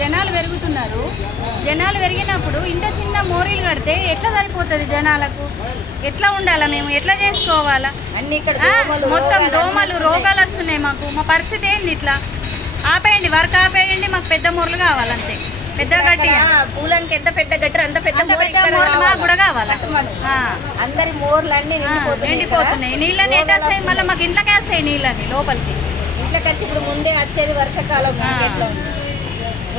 జనాలు పెరుగుతున్నారు. జనాలు పెరిగినప్పుడు ఇంత చిన్న మోరీలు కడితే ఎట్లా సరిపోతుంది జనాలకు? ఎట్లా ఉండాలా? మేము ఎట్లా చేసుకోవాలా? మొత్తం దోమలు రోగాలు వస్తున్నాయి మాకు. మా పరిస్థితి ఏంది? ఇట్లా ఆపేయండి, వర్క్ ఆపేయండి. మాకు పెద్ద మోర్లు కావాలంతే. పెద్ద గట్టి పూలానికి ఎంత పెద్ద గట్టారు అంత పెద్ద మాకు కూడా కావాలి. అందరి మోర్లు అన్ని నిండిపోతున్నాయి. నీళ్ళని ఎట్లా వస్తాయి? మళ్ళీ మాకు ఇంట్లోకి వేస్తాయి నీళ్ళని లోపలికి. ఇంట్లోకి వచ్చి ఇప్పుడు ముందే వచ్చేది వర్షాకాలం.